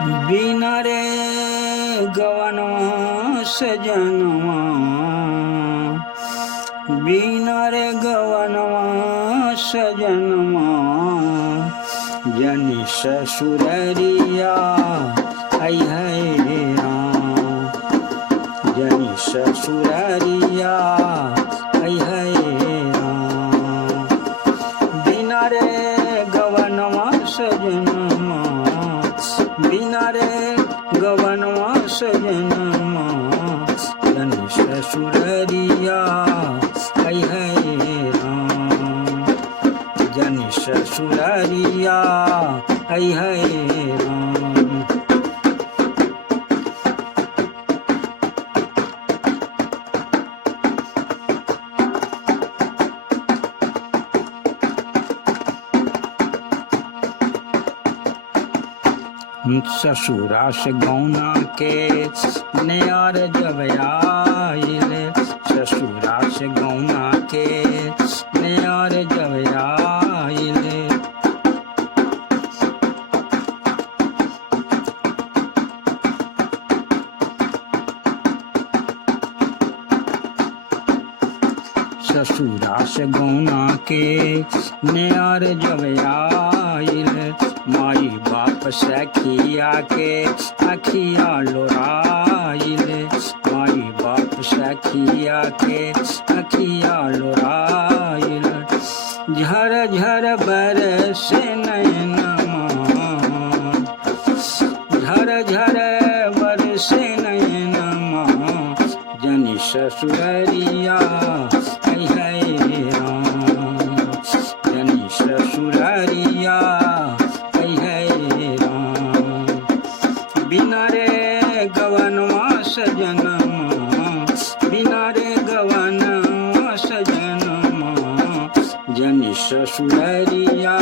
बिना रे गवनवा सजनवा, बिना रे गवनवा सजनवा, जनि ससुररिया आई है राम, जनि ससुररिया आई है राम। बिना रे गवनवा सजनवा, बिना रे गवनवा सजनवा, जनि ससुररिया आई है राम, जनि ससुररिया आई है राम। ससुरा से गौना के नियार जब आइले, ससुरा से गौना के नियार जब आइले, ससुरा से गौना के नियार जब आइले, माई बाप सखिया के अखिया लोराइले, माई बाप सखिया के अखिया लोराइले, झर झर बरसे नयनमा, झर झर बरसे नयनमा, जनि ससुररिया आई है राम, जनि ससुररिया आई है राम। बिना रे गवनवा सजनवा, बिना रे गवनवा सजनवा, जनि ससुररिया